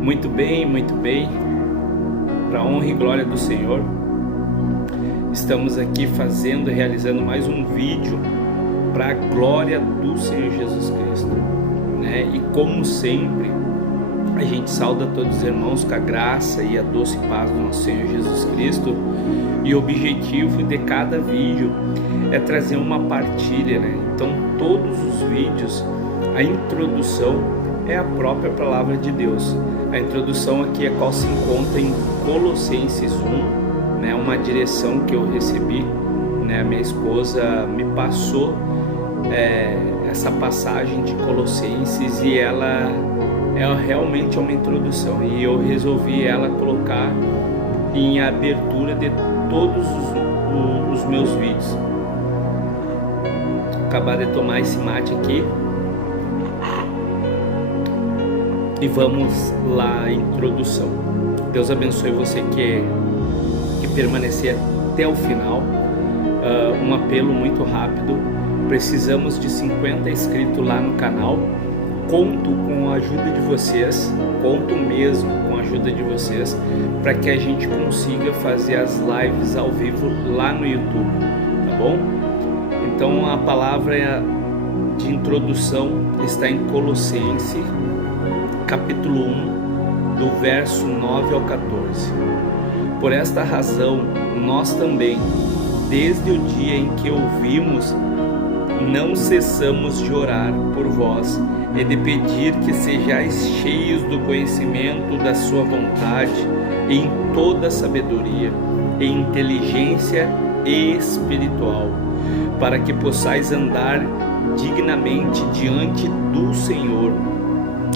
Muito bem, muito bem. Para a honra e glória do Senhor, estamos aqui realizando mais um vídeo para a glória do Senhor Jesus Cristo, né? E como sempre, a gente sauda todos os irmãos com a graça e a doce paz do nosso Senhor Jesus Cristo. E o objetivo de cada vídeo é trazer uma partilha, né? Então, todos os vídeos, a introdução é a própria palavra de Deus. A introdução aqui é qual se encontra em Colossenses 1, né? Uma direção que eu recebi, né? A minha esposa me passou essa passagem de Colossenses e ela realmente é uma introdução, e eu resolvi ela colocar em abertura de todos os meus vídeos. Acabar de tomar esse mate aqui e vamos lá à introdução. Deus abençoe você que permanecer até o final. Um apelo muito rápido: precisamos de 50 inscritos lá no canal. Conto com a ajuda de vocês, conto mesmo com a ajuda de vocês, para que a gente consiga fazer as lives ao vivo lá no YouTube, tá bom? Então a palavra de introdução está em Colossenses, capítulo 1, do verso 9 ao 14. Por esta razão, nós também, desde o dia em que ouvimos, não cessamos de orar por vós e de pedir que sejais cheios do conhecimento da sua vontade, em toda sabedoria e inteligência espiritual, para que possais andar dignamente diante do Senhor,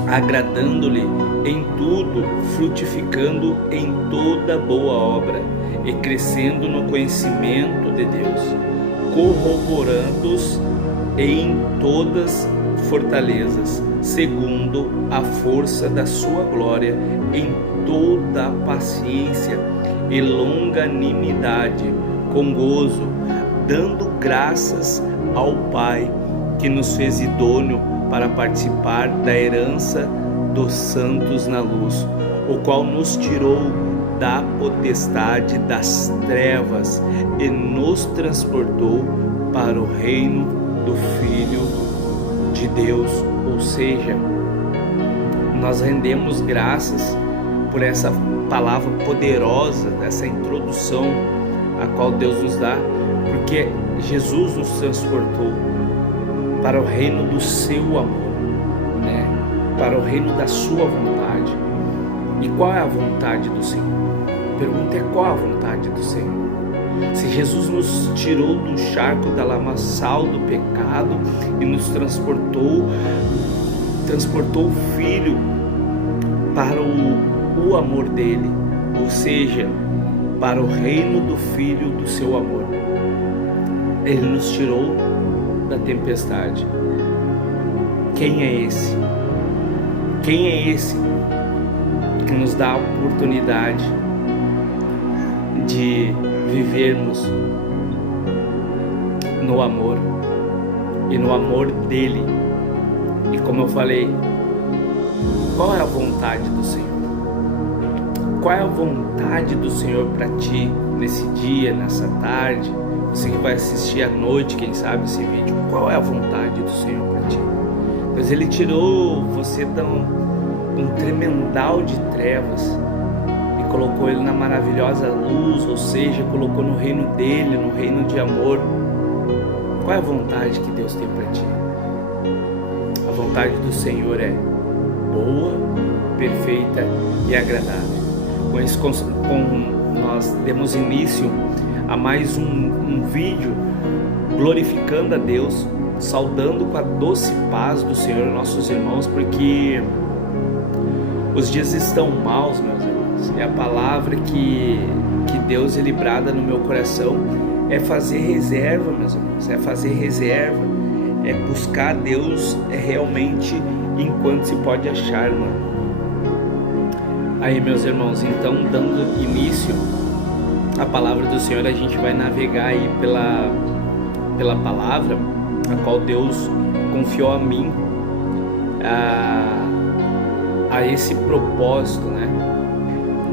agradando-lhe em tudo, frutificando em toda boa obra e crescendo no conhecimento de Deus, corroborando-os em todas fortalezas, segundo a força da sua glória, em toda a paciência e longanimidade, com gozo, dando graças ao Pai, que nos fez idôneo para participar da herança dos santos na luz, o qual nos tirou da potestade das trevas e nos transportou para o reino do Filho de Deus. Ou seja, nós rendemos graças por essa palavra poderosa, essa introdução a qual Deus nos dá, porque Jesus nos transportou para o reino do seu amor, né? Para o reino da sua vontade. E qual é a vontade do Senhor? A pergunta é: qual a vontade do Senhor? Se Jesus nos tirou do charco da lamaçal do pecado e nos transportou o Filho para o amor dele, ou seja, para o reino do Filho do seu amor, ele nos tirou da tempestade. Quem é esse? Quem é esse que nos dá a oportunidade de vivermos no amor e no amor dele? E como eu falei, qual é a vontade do Senhor? Qual é a vontade do Senhor para ti nesse dia, nessa tarde? Você que vai assistir à noite, quem sabe, esse vídeo, qual é a vontade do Senhor para ti? Pois ele tirou você de um tremendal de trevas e colocou ele na maravilhosa luz, ou seja, colocou no reino dele, no reino de amor. Qual é a vontade que Deus tem para ti? A vontade do Senhor é boa, perfeita e agradável. Com isso, nós demos início a mais um vídeo glorificando a Deus, saudando com a doce paz do Senhor nossos irmãos, porque os dias estão maus, meus irmãos, e a palavra que Deus ele brada no meu coração é fazer reserva, meus irmãos, é fazer reserva, é buscar Deus realmente enquanto se pode achar, mano. Aí, meus irmãos, então, dando início à palavra do Senhor, a gente vai navegar aí pela palavra a qual Deus confiou a mim a esse propósito, né?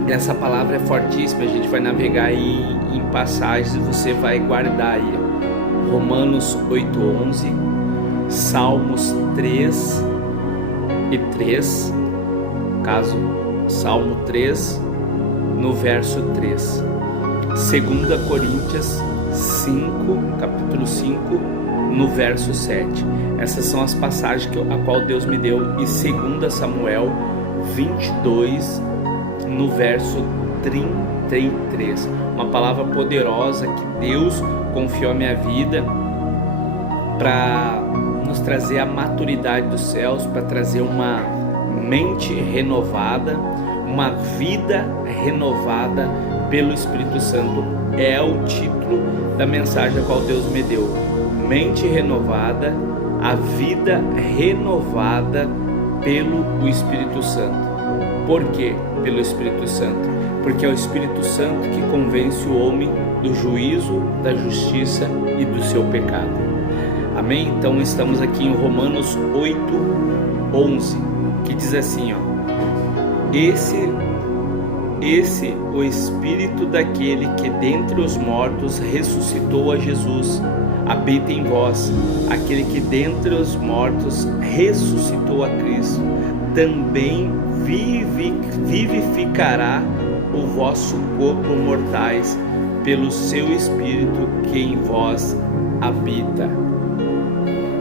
Essa palavra é fortíssima, a gente vai navegar aí em passagens, você vai guardar aí Romanos 8:11, Salmos 3:3, caso Salmo 3, no verso 3, 2 Coríntios 5, capítulo 5, no verso 7. Essas são as passagens a qual Deus me deu, e 2 Samuel 22, no verso 33. Uma palavra poderosa que Deus confiou à minha vida para nos trazer a maturidade dos céus, para trazer uma mente renovada, uma vida renovada pelo Espírito Santo. É o título da mensagem a qual Deus me deu. Mente renovada, a vida renovada pelo Espírito Santo. Por quê? Pelo Espírito Santo. Porque é o Espírito Santo que convence o homem do juízo, da justiça e do seu pecado. Amém? Então estamos aqui em Romanos 8:11, que diz assim, ó: Esse o Espírito daquele que dentre os mortos ressuscitou a Jesus, habita em vós. Aquele que dentre os mortos ressuscitou a Cristo, também vivificará o vosso corpo mortais, pelo seu Espírito que em vós habita.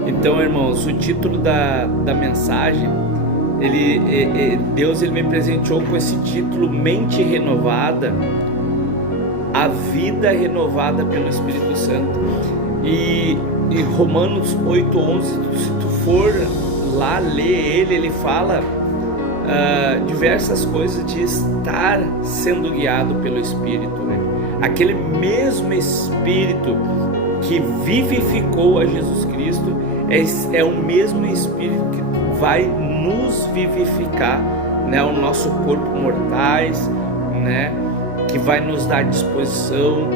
Então, irmãos, o título da mensagem, Deus me presenteou com esse título: Mente renovada, a vida renovada pelo Espírito Santo. E Romanos 8:11, se tu for lá ler ele fala diversas coisas de estar sendo guiado pelo Espírito, né? Aquele mesmo Espírito que vivificou a Jesus Cristo é o mesmo Espírito que vai nos vivificar, né? O nosso corpo mortais, né? Que vai nos dar disposição,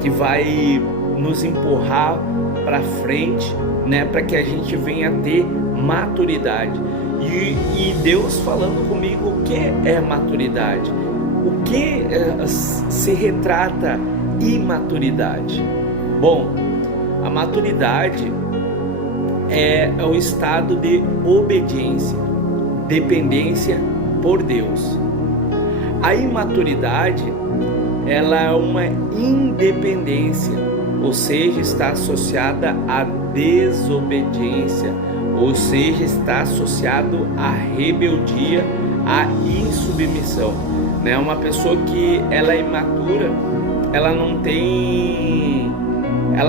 que vai nos empurrar para frente, né? Para que a gente venha ter maturidade. E Deus falando comigo, o que é maturidade? O que se retrata imaturidade? Bom, a maturidade é o estado de obediência, dependência por Deus. A imaturidade, ela é uma independência, ou seja, está associada à desobediência, ou seja, está associado à rebeldia, à insubmissão, né? Uma pessoa que ela é imatura, ela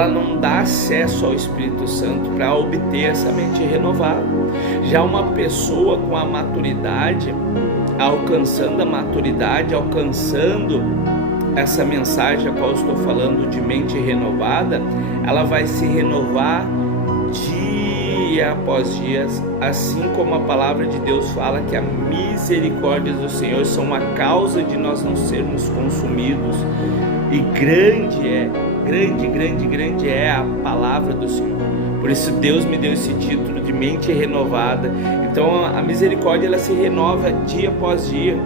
não dá acesso ao Espírito Santo para obter essa mente renovada. Já uma pessoa com a maturidade, alcançando a maturidade, alcançando essa mensagem a qual eu estou falando de mente renovada, ela vai se renovar dia após dia, assim como a palavra de Deus fala que a misericórdia do Senhor são a causa de nós não sermos consumidos, e grande é a palavra do Senhor. Por isso Deus me deu esse título de mente renovada. Então a misericórdia, ela se renova dia após dia.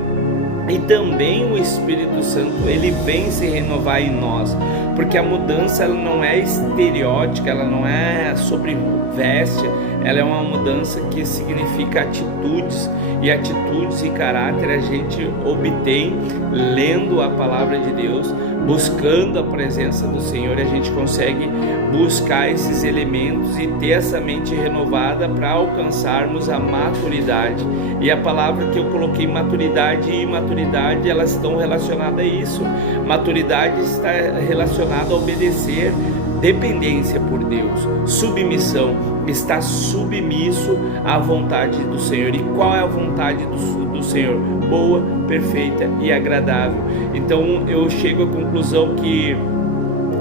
E também o Espírito Santo, ele vem se renovar em nós, porque a mudança, ela não é estereótica, ela não é sobre veste, ela é uma mudança que significa atitudes, e atitudes e caráter a gente obtém lendo a palavra de Deus, buscando a presença do Senhor. A gente consegue buscar esses elementos e ter essa mente renovada para alcançarmos a maturidade. E a palavra que eu coloquei, maturidade e imaturidade, elas estão relacionadas a isso. Maturidade está relacionada a obedecer, dependência por Deus, submissão, está submisso à vontade do Senhor. E qual é a vontade do Senhor? Boa, perfeita e agradável. Então eu chego à conclusão que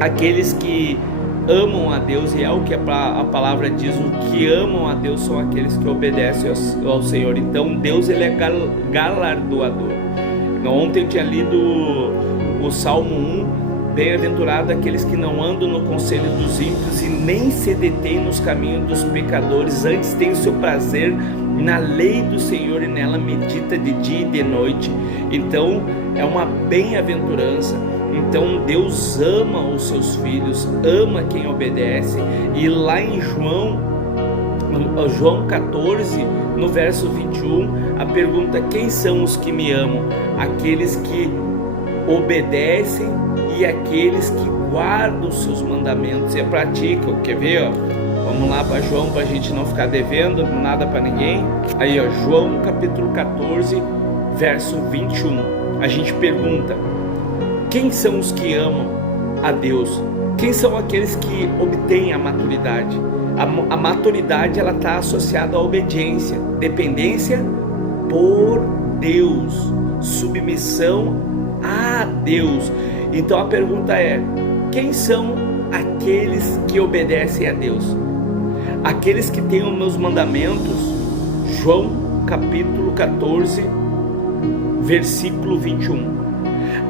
aqueles que amam a Deus, e é o que a palavra diz, o que amam a Deus são aqueles que obedecem ao Senhor. Então Deus, ele é galardoador. Ontem eu tinha lido o Salmo 1, bem-aventurado aqueles que não andam no conselho dos ímpios e nem se detêm nos caminhos dos pecadores, antes têm o seu prazer na lei do Senhor e nela medita de dia e de noite. Então é uma bem-aventurança. Então Deus ama os seus filhos, ama quem obedece. E lá em João 14, no verso 21, a pergunta: quem são os que me amam? Aqueles que obedecem e aqueles que guardam os seus mandamentos e praticam. Quer ver, ó? Vamos lá para João, para a gente não ficar devendo nada para ninguém. Aí, ó, João capítulo 14, verso 21. A gente pergunta: quem são os que amam a Deus? Quem são aqueles que obtêm a maturidade? A maturidade, ela está associada à obediência, dependência por Deus, submissão a Deus. Então a pergunta é: quem são aqueles que obedecem a Deus? Aqueles que têm os meus mandamentos. João capítulo 14, versículo 21.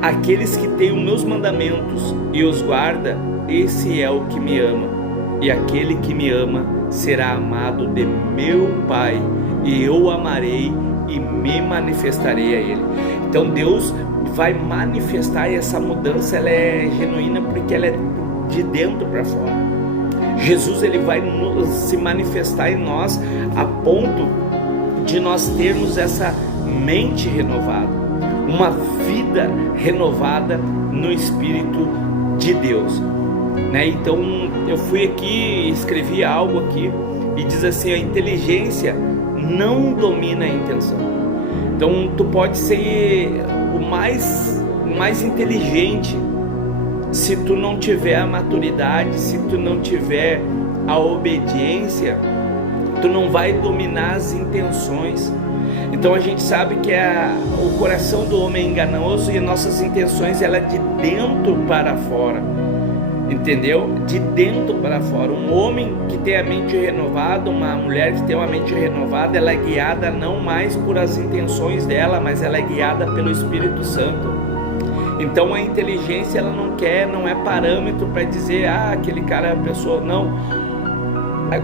Aqueles que têm os meus mandamentos e os guarda, esse é o que me ama. E aquele que me ama será amado de meu Pai, e eu o amarei e me manifestarei a ele. Então Deus vai manifestar, e essa mudança ela é genuína porque ela é de dentro para fora. Jesus, ele vai se manifestar em nós a ponto de nós termos essa mente renovada, uma vida renovada no Espírito de Deus, né? Então eu fui aqui, escrevi algo aqui e diz assim: a inteligência não domina a intenção. Então tu pode ser o mais inteligente, se tu não tiver a maturidade, se tu não tiver a obediência, tu não vai dominar as intenções. Então a gente sabe que o coração do homem é enganoso e nossas intenções, ela é de dentro para fora, entendeu? De dentro para fora. Um homem que tem a mente renovada, uma mulher que tem uma mente renovada, ela é guiada não mais por as intenções dela, mas ela é guiada pelo Espírito Santo. Então a inteligência, ela não é parâmetro para dizer: aquele cara é a pessoa. Não.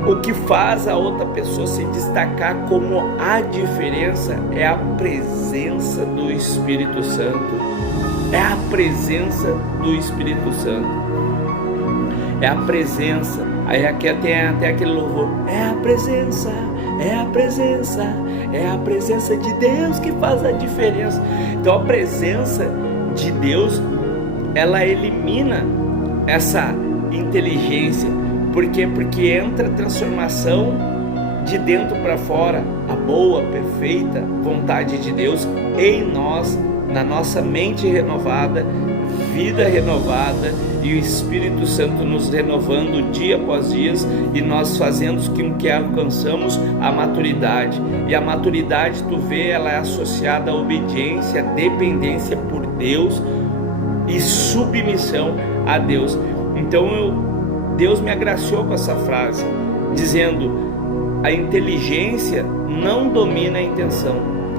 O que faz a outra pessoa se destacar como a diferença é a presença do Espírito Santo. É a presença do Espírito Santo. É a presença. Aí aqui tem até aquele louvor: é a presença, é a presença, é a presença de Deus que faz a diferença. Então a presença de Deus, ela elimina essa inteligência. Por quê? Porque entra a transformação de dentro para fora, a boa, perfeita vontade de Deus em nós, na nossa mente renovada, vida renovada, e o Espírito Santo nos renovando dia após dia, e nós fazendo com que alcançamos a maturidade. E a maturidade, tu vê, ela é associada à obediência, à dependência por Deus e submissão a Deus. Então Deus me agraciou com essa frase, dizendo: a inteligência não domina a intenção,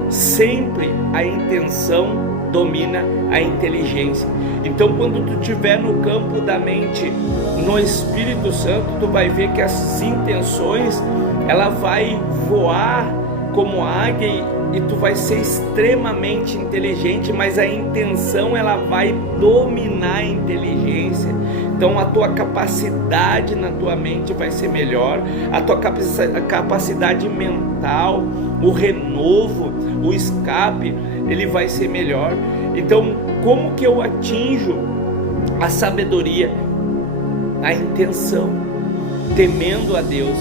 sempre a intenção domina a inteligência. Então quando tu estiver no campo da mente, no Espírito Santo, tu vai ver que as intenções, ela vai voar como águia, e tu vai ser extremamente inteligente, mas a intenção, ela vai dominar a inteligência. Então a tua capacidade na tua mente vai ser melhor, a tua capacidade mental, o renovo, o escape, ele vai ser melhor. Então como que eu atinjo a sabedoria? A intenção, temendo a Deus.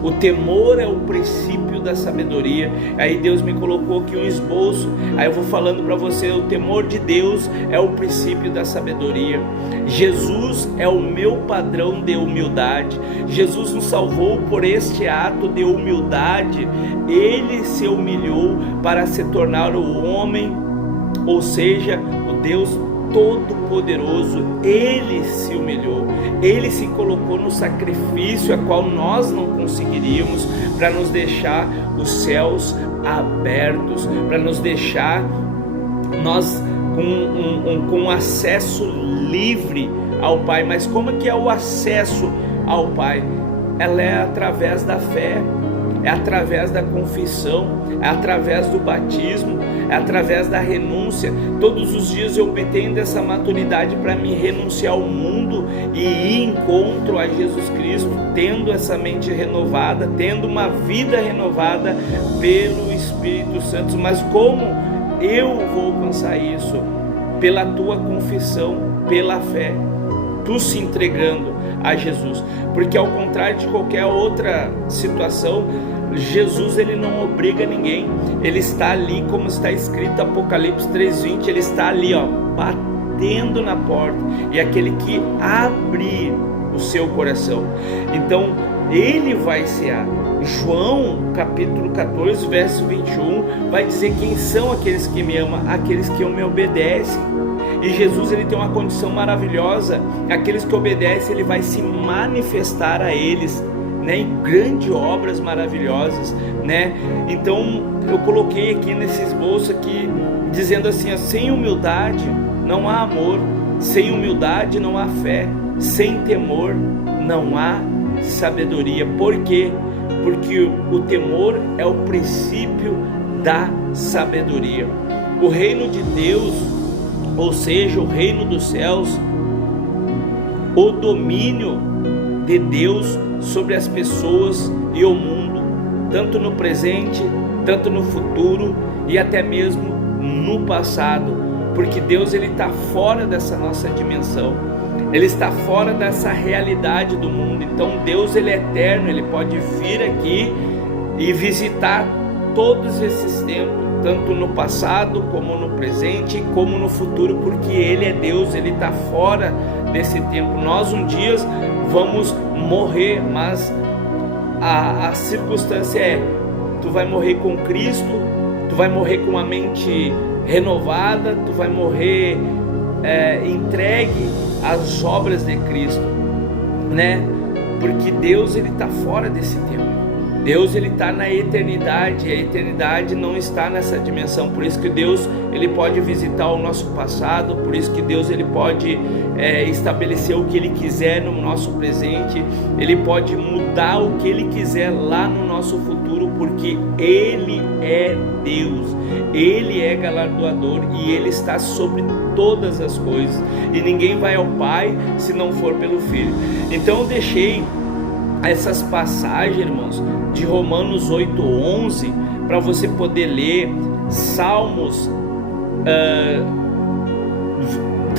O temor é o princípio da sabedoria. Aí Deus me colocou aqui um esboço. Aí eu vou falando para você: o temor de Deus é o princípio da sabedoria. Jesus é o meu padrão de humildade. Jesus nos salvou por este ato de humildade. Ele se humilhou para se tornar o homem, ou seja, o Deus Todo-Poderoso. Ele se humilhou, ele se colocou no sacrifício a qual nós não conseguiríamos, para nos deixar os céus abertos, para nos deixar nós com acesso livre ao Pai. Mas como que é o acesso ao Pai? Ela é através da fé, é através da confissão, é através do batismo, é através da renúncia. Todos os dias eu obtenho essa maturidade para me renunciar ao mundo e ir em encontro a Jesus Cristo, tendo essa mente renovada, tendo uma vida renovada pelo Espírito Santo. Mas como eu vou alcançar isso? Pela tua confissão, pela fé, tu se entregando a Jesus, porque ao contrário de qualquer outra situação, Jesus ele não obriga ninguém, ele está ali, como está escrito Apocalipse 3:20, ele está ali, batendo na porta, e aquele que abrir o seu coração, então ele vai cear. João capítulo 14 verso 21 vai dizer: quem são aqueles que me amam? Aqueles que me obedecem. E Jesus ele tem uma condição maravilhosa: aqueles que obedecem, ele vai se manifestar a eles, né, em grandes obras maravilhosas, né? Então eu coloquei aqui nesse esboço aqui, dizendo assim: sem humildade não há amor, sem humildade não há fé, sem temor não há sabedoria. Por quê? Porque o temor é o princípio da sabedoria. O reino de Deus, ou seja, o reino dos céus, o domínio de Deus sobre as pessoas e o mundo, tanto no presente, tanto no futuro e até mesmo no passado, porque Deus ele está fora dessa nossa dimensão, ele está fora dessa realidade do mundo. Então Deus ele é eterno, ele pode vir aqui e visitar todos esses tempos, tanto no passado, como no presente, como no futuro, porque Ele é Deus, Ele está fora desse tempo. Nós um dia vamos morrer, mas a circunstância é: tu vai morrer com Cristo, tu vai morrer com a mente renovada, tu vai morrer entregue às obras de Cristo, né? Porque Deus ele está fora desse tempo. Deus ele está na eternidade, a eternidade não está nessa dimensão. Por isso que Deus ele pode visitar o nosso passado, por isso que Deus ele pode estabelecer o que ele quiser no nosso presente, ele pode mudar o que ele quiser lá no nosso futuro, porque ele é Deus, ele é galardoador e ele está sobre todas as coisas, e ninguém vai ao Pai se não for pelo Filho. Então eu deixei essas passagens, irmãos, de Romanos 8:11, para você poder ler. Salmos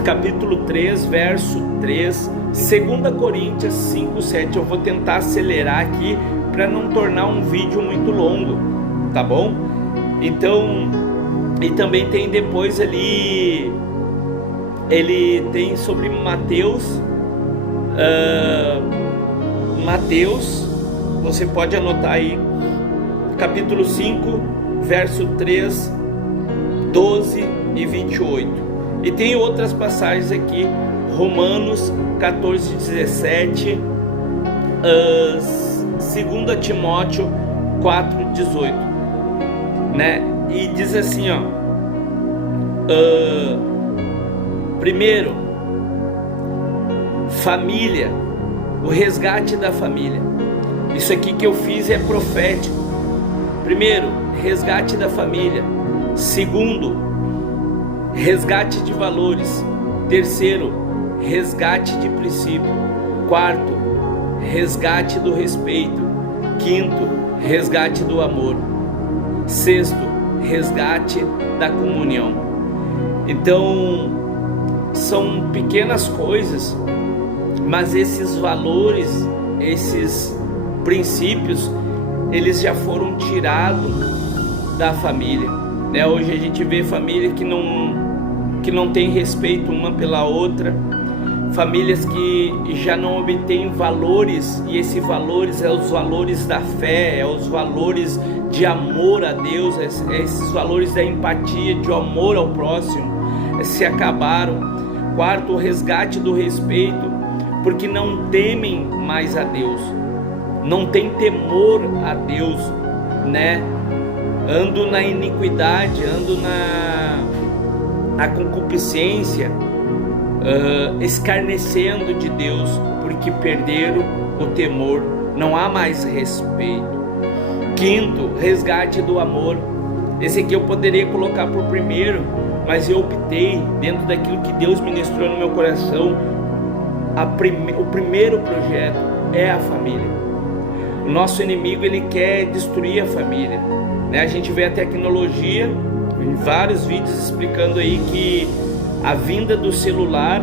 capítulo 3 verso 3, 2 Coríntios 5:7. Eu vou tentar acelerar aqui para não tornar um vídeo muito longo, tá bom? Então, e também tem depois ali, ele tem sobre Mateus, você pode anotar aí, capítulo 5, verso 3, 12 e 28. E tem outras passagens aqui, Romanos 14, 17, 2 Timóteo 4, 18, né? E diz assim, primeiro, família, o resgate da família. Isso aqui que eu fiz é profético. Primeiro, resgate da família. Segundo, resgate de valores. Terceiro, resgate de princípio. Quarto, resgate do respeito. Quinto, resgate do amor. Sexto, resgate da comunhão. Então, são pequenas coisas, mas esses valores, esses princípios, eles já foram tirados da família, né? Hoje a gente vê família que não tem respeito uma pela outra, famílias que já não obtêm valores, e esses valores é os valores da fé, é os valores de amor a Deus, é esses valores da empatia, de amor ao próximo, se acabaram. Quarto, o resgate do respeito, porque não temem mais a Deus, não tem temor a Deus, né? Ando na iniquidade, ando na concupiscência, escarnecendo de Deus, porque perderam o temor, não há mais respeito. Quinto, resgate do amor. Esse aqui eu poderia colocar por primeiro, mas eu optei, dentro daquilo que Deus ministrou no meu coração, o primeiro projeto é a família. O nosso inimigo, ele quer destruir a família, né? A gente vê a tecnologia, em vários vídeos explicando aí que a vinda do celular,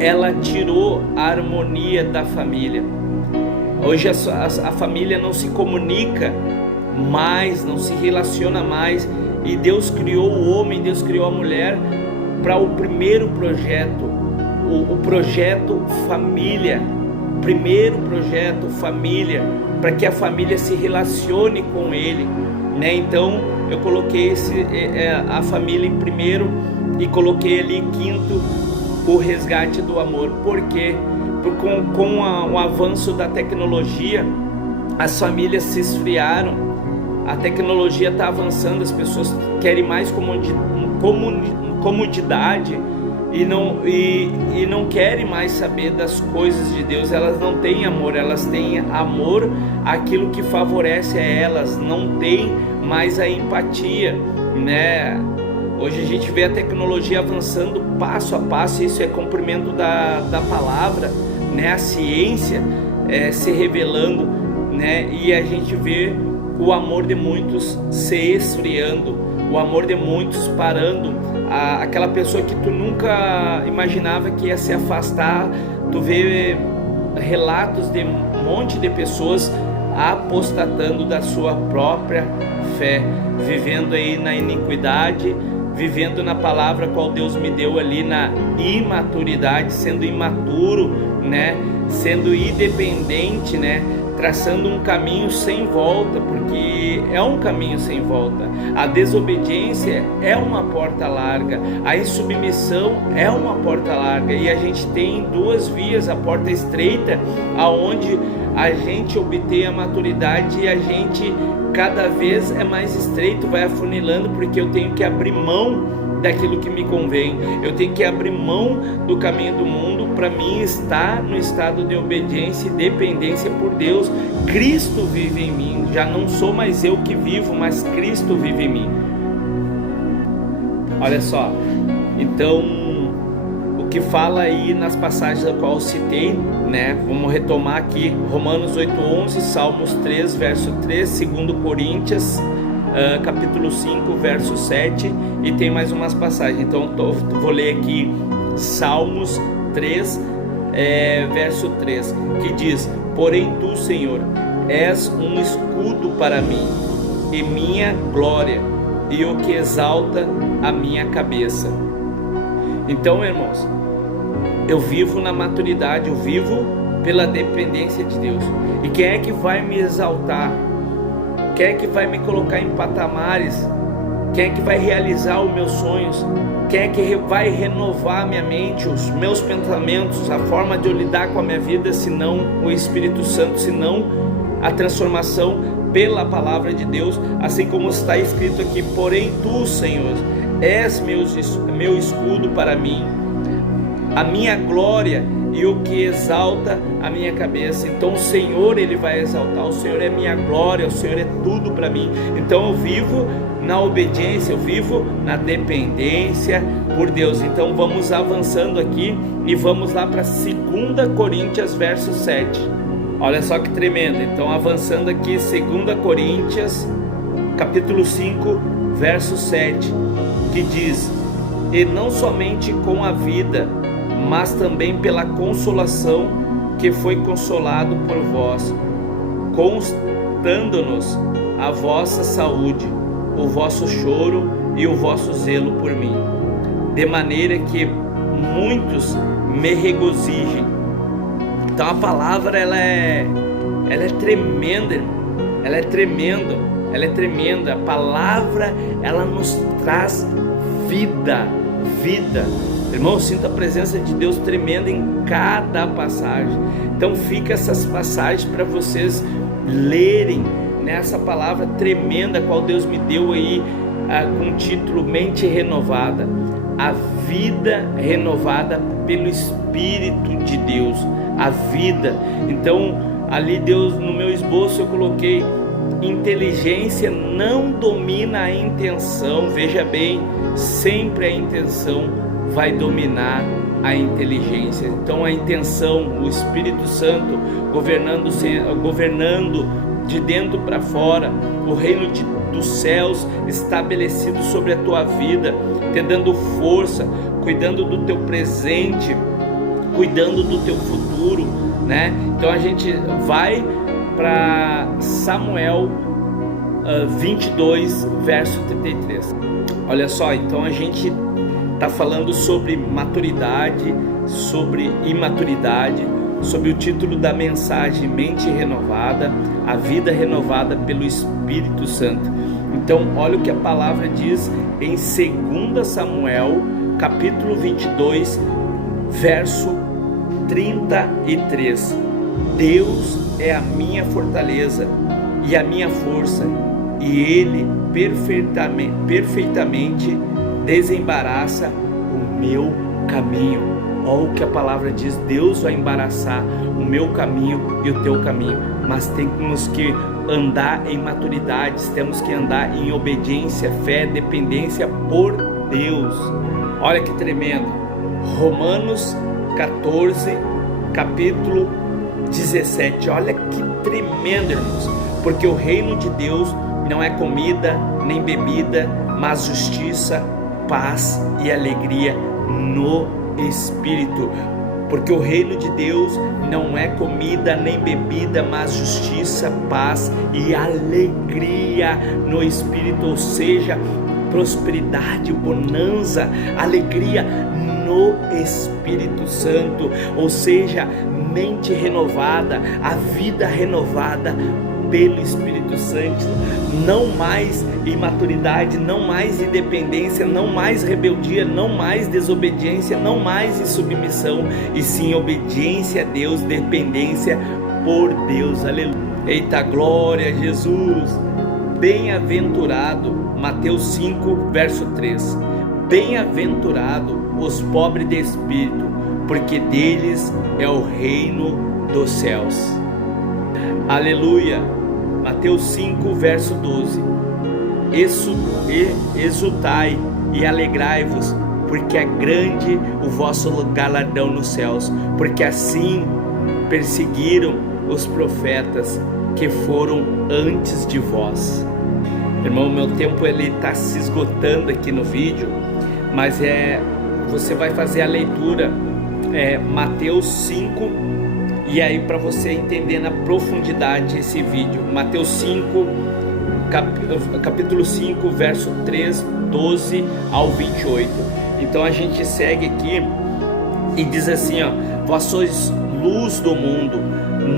ela tirou a harmonia da família. Hoje a família não se comunica mais, não se relaciona mais, e Deus criou o homem, Deus criou a mulher para o primeiro projeto, o projeto família. Primeiro projeto família, para que a família se relacione com ele, né? Então eu coloquei a família em primeiro e coloquei ali quinto o resgate do amor. Por quê? Porque com o avanço da tecnologia, as famílias se esfriaram, a tecnologia está avançando, as pessoas querem mais comodidade e não querem mais saber das coisas de Deus. Elas não têm amor, elas têm amor àquilo que favorece a elas, não tem mais a empatia, né? Hoje a gente vê a tecnologia avançando passo a passo, isso é cumprimento da palavra, né? A ciência se revelando, né? E a gente vê o amor de muitos se esfriando, o amor de muitos parando. Aquela pessoa que tu nunca imaginava que ia se afastar, tu vê relatos de um monte de pessoas apostatando da sua própria fé, vivendo aí na iniquidade, vivendo na palavra qual Deus me deu ali na imaturidade, sendo imaturo, né? Sendo independente, né? Traçando um caminho sem volta, porque é um caminho sem volta. A desobediência é uma porta larga, a insubmissão é uma porta larga, e a gente tem duas vias: a porta estreita, aonde a gente obtém a maturidade, e a gente cada vez é mais estreito, vai afunilando, porque eu tenho que abrir mão daquilo que me convém, eu tenho que abrir mão do caminho do mundo para mim estar no estado de obediência e dependência por Deus. Cristo vive em mim, já não sou mais eu que vivo, mas Cristo vive em mim. Olha só, então o que fala aí nas passagens a qual eu citei, né? Vamos retomar aqui: Romanos 8:11, Salmos 3, verso 3, 2 Coríntios capítulo 5, verso 7, e tem mais umas passagens. Então vou ler aqui Salmos 3, verso 3, que diz: porém tu, Senhor, és um escudo para mim e minha glória, e o que exalta a minha cabeça. Então, irmãos, eu vivo na maturidade, eu vivo pela dependência de Deus. E quem é que vai me exaltar? Quem é que vai me colocar em patamares? Quem é que vai realizar os meus sonhos? Quem é que vai renovar a minha mente, os meus pensamentos, a forma de eu lidar com a minha vida, senão o Espírito Santo, senão a transformação pela palavra de Deus? Assim como está escrito aqui: porém tu, Senhor, és meu escudo para mim, a minha glória e o que exalta a minha cabeça. Então o Senhor, Ele vai exaltar, o Senhor é minha glória, o Senhor é tudo para mim. Então eu vivo na obediência, eu vivo na dependência por Deus. Então vamos avançando aqui e vamos lá para 2 Coríntios, verso 7. Olha só que tremendo. Então avançando aqui, 2 Coríntios, capítulo 5, verso 7, que diz: e não somente com a vida, mas também pela consolação que foi consolado por vós, constando-nos a vossa saúde, o vosso choro e o vosso zelo por mim, de maneira que muitos me regozijem. Então a palavra ela é tremenda, ela é tremenda. A palavra ela nos traz vida. Irmão, sinto a presença de Deus tremenda em cada passagem. Então fica essas passagens para vocês lerem, nessa palavra tremenda qual Deus me deu aí, com o título Mente Renovada, a vida renovada pelo Espírito de Deus, a vida. Então ali Deus, no meu esboço eu coloquei inteligência não domina a intenção. Veja bem, sempre a intenção vai dominar a inteligência. Então a intenção, o Espírito Santo governando de dentro para fora, o reino dos céus estabelecido sobre a tua vida, te dando força, cuidando do teu presente, cuidando do teu futuro, né? Então a gente vai para Samuel 22, verso 33. Olha só, então a gente está falando sobre maturidade, sobre imaturidade, sobre o título da mensagem: mente renovada, a vida renovada pelo Espírito Santo. Então olha o que a palavra diz em 2 Samuel capítulo 22, verso 33. Deus é a minha fortaleza e a minha força, e Ele perfeitamente desembaraça o meu caminho. Olha o que a palavra diz: Deus vai embaraçar o meu caminho e o teu caminho, mas temos que andar em maturidade, temos que andar em obediência, fé, dependência por Deus. Olha que tremendo, Romanos 14, capítulo 17, olha que tremendo, irmãos, porque o reino de Deus não é comida nem bebida, mas justiça, paz e alegria no Espírito. Porque o reino de Deus não é comida nem bebida, mas justiça, paz e alegria no Espírito, ou seja, prosperidade, bonança, alegria no Espírito Santo, ou seja, mente renovada, a vida renovada pelo Espírito Santo. Não mais imaturidade, não mais independência, não mais rebeldia, não mais desobediência, não mais insubmissão, e sim obediência a Deus, dependência por Deus. Aleluia. Eita glória a Jesus. Bem-aventurado, Mateus 5, verso 3. Bem-aventurado os pobres de espírito, porque deles é o reino dos céus. Aleluia. Mateus 5, verso 12. Exultai e alegrai-vos, porque é grande o vosso galardão nos céus, porque assim perseguiram os profetas que foram antes de vós. Irmão, meu tempo ele está se esgotando aqui no vídeo, mas você vai fazer a leitura Mateus 5, e aí para você entender na profundidade esse vídeo, Mateus 5, capítulo 5, verso 3, 12 ao 28. Então a gente segue aqui e diz assim, ó: vós sois luz do mundo,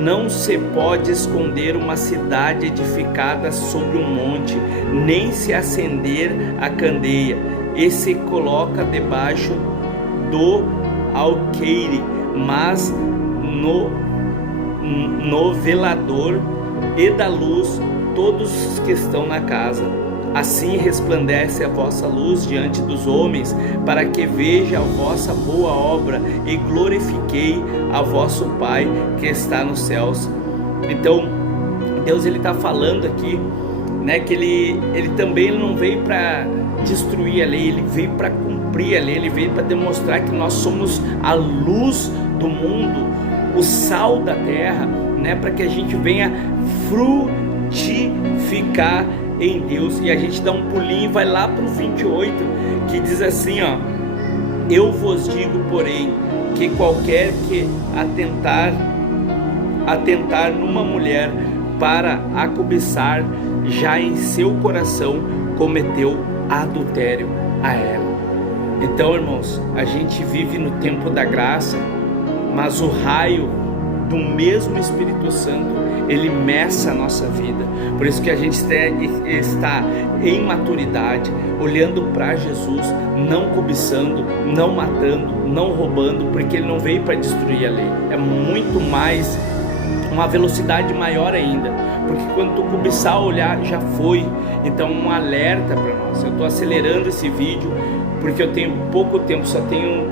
não se pode esconder uma cidade edificada sobre um monte, nem se acender a candeia e se coloca debaixo do alqueire, mas no velador, e da luz todos os que estão na casa. Assim resplandece a vossa luz diante dos homens, para que veja a vossa boa obra e glorifiquei a vosso Pai que está nos céus. Então Deus ele está falando aqui, né, que ele também não veio para destruir a lei, ele veio para cumprir a lei, ele veio para demonstrar que nós somos a luz do mundo, o sal da terra, né, para que a gente venha frutificar em Deus. E a gente dá um pulinho e vai lá para o 28, que diz assim, ó: eu vos digo, porém, que qualquer que atentar numa mulher para a cobiçar, já em seu coração cometeu adultério a ela. Então, irmãos, a gente vive no tempo da graça, mas o raio do mesmo Espírito Santo, ele meça a nossa vida. Por isso que a gente está em maturidade, olhando para Jesus, não cobiçando, não matando, não roubando, porque ele não veio para destruir a lei. É muito mais, uma velocidade maior ainda, porque quando tu cobiçar olhar, já foi. Então um alerta para nós. Eu estou acelerando esse vídeo porque eu tenho pouco tempo, só tenho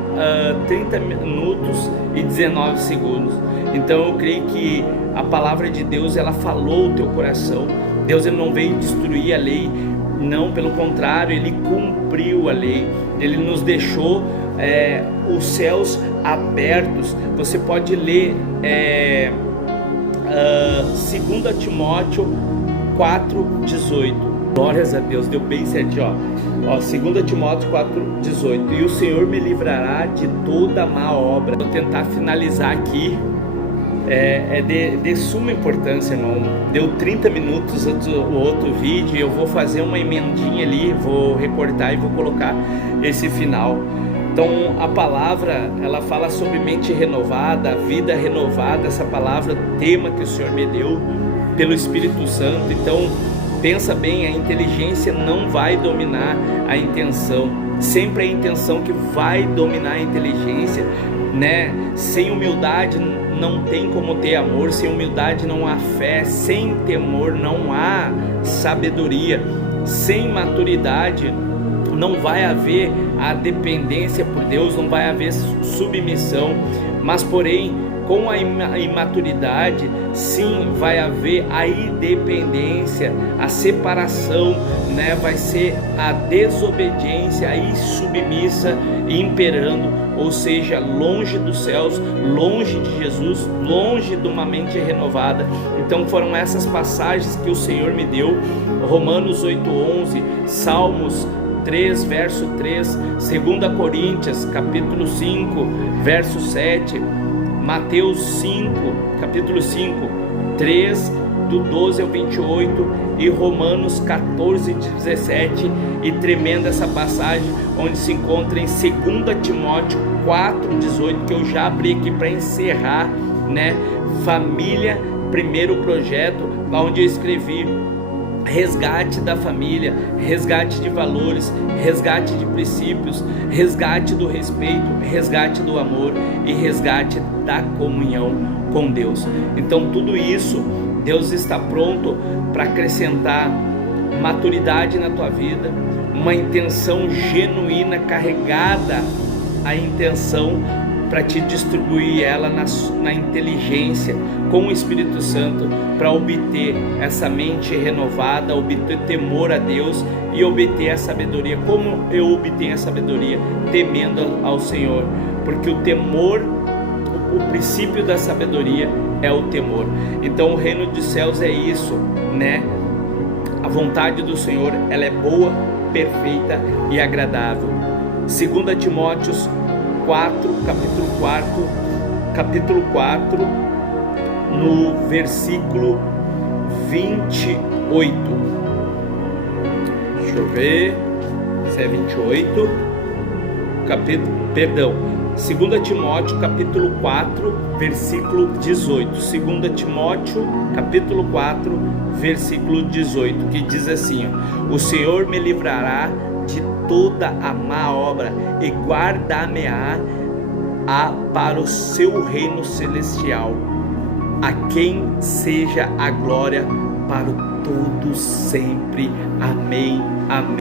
30 minutos e 19 segundos. Então eu creio que a palavra de Deus, ela falou o teu coração, Deus ele não veio destruir a lei, não, pelo contrário, Ele cumpriu a lei. Ele nos deixou os céus abertos. Você pode ler 2 Timóteo 4,18. Glórias a Deus, deu bem certinho, ó. 2 Timóteo 4,18. E o Senhor me livrará de toda má obra. Vou tentar finalizar aqui. É de suma importância, irmão. Deu 30 minutos o outro vídeo. Eu vou fazer uma emendinha ali, vou recortar e vou colocar esse final. Então a palavra, ela fala sobre mente renovada, vida renovada. Essa palavra, tema que o Senhor me deu pelo Espírito Santo. Então pensa bem, a inteligência não vai dominar a intenção. Sempre é a intenção que vai dominar a inteligência, né? Sem humildade não tem como ter amor, sem humildade não há fé, sem temor não há sabedoria, sem maturidade não vai haver a dependência por Deus, não vai haver submissão. Mas porém, com a imaturidade, sim, vai haver a independência, a separação, né? Vai ser a desobediência, a insubmissa imperando, ou seja, longe dos céus, longe de Jesus, longe de uma mente renovada. Então foram essas passagens que o Senhor me deu: Romanos 8:11, Salmos 3, verso 3, 2 Coríntios, capítulo 5, verso 7, Mateus 5, capítulo 5, 3, do 12 ao 28, e Romanos 14, 17, e tremenda essa passagem, onde se encontra em 2 Timóteo 4, 18, que eu já abri aqui para encerrar, né? Família, primeiro projeto, onde eu escrevi resgate da família, resgate de valores, resgate de princípios, resgate do respeito, resgate do amor e resgate da comunhão com Deus. Então tudo isso, Deus está pronto para acrescentar maturidade na tua vida, uma intenção genuína, carregada a intenção para te distribuir ela na inteligência com o Espírito Santo, para obter essa mente renovada, obter temor a Deus e obter a sabedoria. Como eu obtenho a sabedoria? Temendo ao Senhor, porque o temor, o princípio da sabedoria é o temor. Então o reino dos céus é isso, né? A vontade do Senhor, ela é boa, perfeita e agradável. 2 Timóteo 4, capítulo 4, no versículo 28. Deixa eu ver se é 28. 2 Timóteo capítulo 4, versículo 18. 2 Timóteo capítulo 4, versículo 18, que diz assim: o Senhor me livrará de toda a má obra e guardar-me-á para o seu reino celestial, a quem seja a glória para todos sempre. Amém, amém.